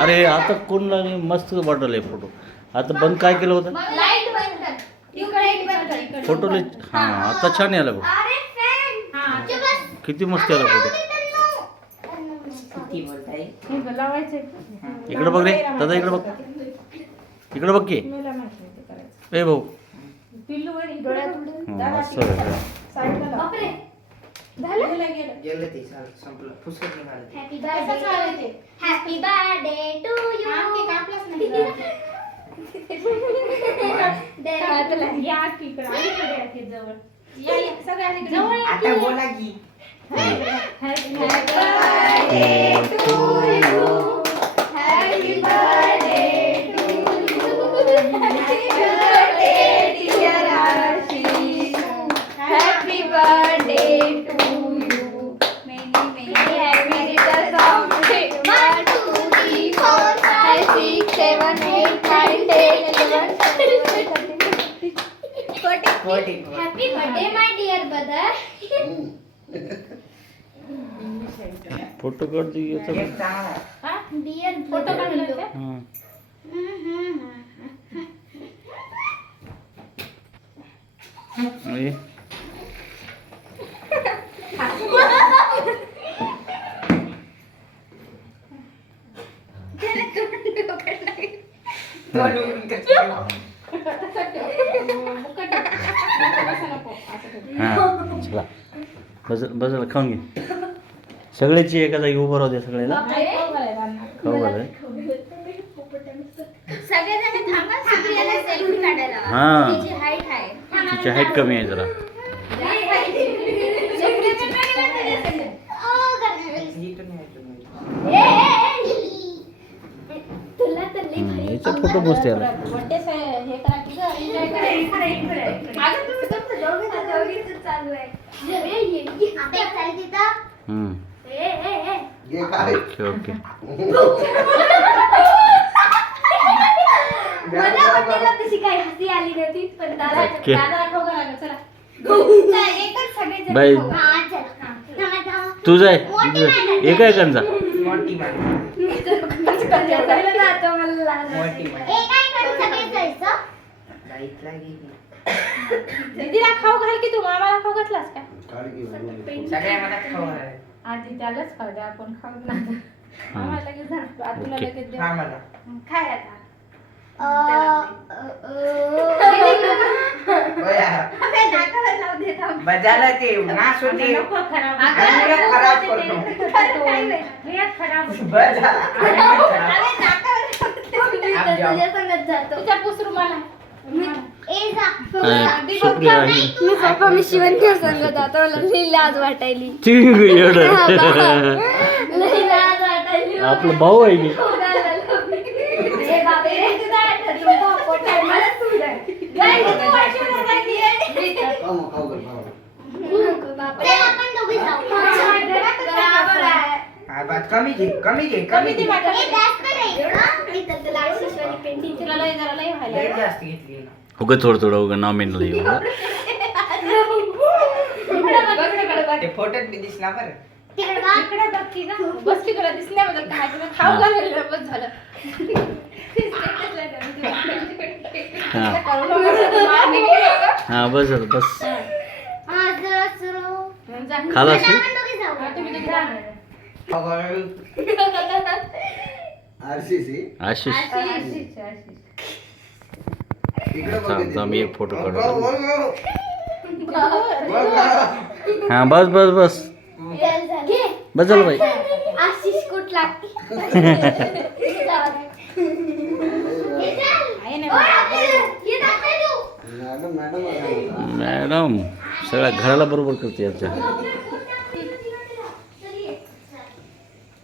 अरे आता कोणला मस्त वाटले फोटो. आता बंद काय केलं होतं फोटो. हां आता छान आला फोटो. किती मस्त आला फोटो. इकडे बघ रे दादा, इकडे बघ, इकडे बघ की ए भाऊ. मस्त गेलं ते संपलं पुस्तक निघालं. Happy birthday to you. कापलाच नाही आता बोला की happy birthday to you. Happy birthday to you. Happy birthday dear Ashish. Happy birthday to you. Many happy returns of day. 1 2 3 4 5 6 7 8 9 10 11 14. Happy birthday my dear brother. Photo काढ दे याचा. एक चांगला डिअर फोटो काढला का? हां अरे हां चला बस खाऊन घे. सगळ्याची एका जागी उभं राहू दे सगळ्याला. खाऊ घालाय. सगळेजण थांबा. सुप्रियाला सेल्फी काढायला. हां तिची हाईट आहे. तिची हाईट कमी आहे जरा. तुला तर लई याचा फोटो मस्त आला. बर्थडे हे करा की गं, एन्जॉय करा. अगं तुम्ही तुमचं दोघींचं चालू आहे. आता एक चालली तिथं. Okay okay. मला वाटलं तशी काही हसी आली नव्हती पण दादा ओके. खाऊ घाला चला. एकच सगळेजण बाई. खाऊ घाला. हां, चला. तू जाय एक आहे कंचा. मोठी बाई जातो मला लहान मोठी बाई काय करू सगळे जायचं. लाईटला गेली. दीदीला खाऊ घाल की तू मामाला खाऊ घातलास का? सगळ्या मला खाऊ घालायला. आधी त्यालाच खाऊ दे आपण खाऊ ना. मामा लगेच झाड तुला ओके. लगेच दे. खा मला. खाय आता. बया. नाकाला लावू दे थांब. बजाला ते नाश होते. नको खराब. अंगठ्या खराब करतो. हे खराब. बजा. तुझ्या संगत जातो. तुझ्या पुसरू मला. सुप्रिया ही मी पप्पा मी शिवणच्या संगत जातो. लई लाज वाटायली. एवढं लई लाज वाटायली. आपला भाऊ आहे की. ए बाबा रे तुझा आठवतो पोटात मला तुझा. काय तू वाटलं नाही बापरे आपण दोघे जाऊ. बरोबर आहे. कमी घे कमी घे कमी घे. ए जास्त नाही का? मी तर तुला आशिषवाली पेंटिंग तुला लय जरा लय व्हायला. लई जास्त घेतली ना. उगं थोडं थोडं उगं नॉमिनल येऊ. ते फोटोत बी दिसला बरं. तिकडे बघ. इकडे बघ की ना. बस की तुला दिसल्याबद्दल काय तुला खाऊ घालायला बस झालं. हां बस झालं बस. हां जरा सुरू. खालास की? आपण दोघे जाऊ. तुम्ही दोघी जा. आशिष आशिष. मी एक फोटो काढू. हां बस बस बस घे. बस झालं बाई. आशिष कुठ लागते. मॅडम सगळ्या घराला बरोबर करते याच्या.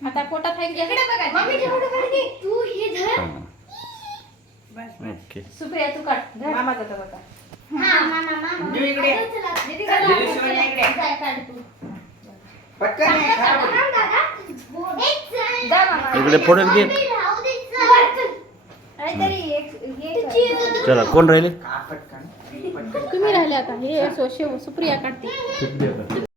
आता पोटात आहे की इकडे बघा. मम्मीचे फोटो काढ की. तू हे धर. हां ओके. सुप्रिया तू काढ. मामा जातो बघा. हां मामा मामा. तू इकडे. चला. दीदी दीदी शिवानी इकडे. काय काढ तू. पटकन ये, खराब होईल. थांब दादा. जा मामा. इकडे फोटो घे. राहू दे चल. काहीतरी एक हे कर. चला कोण राहिले. का पटकन. तुम्ही राहिल्या का? हे सुप्रिया काढते.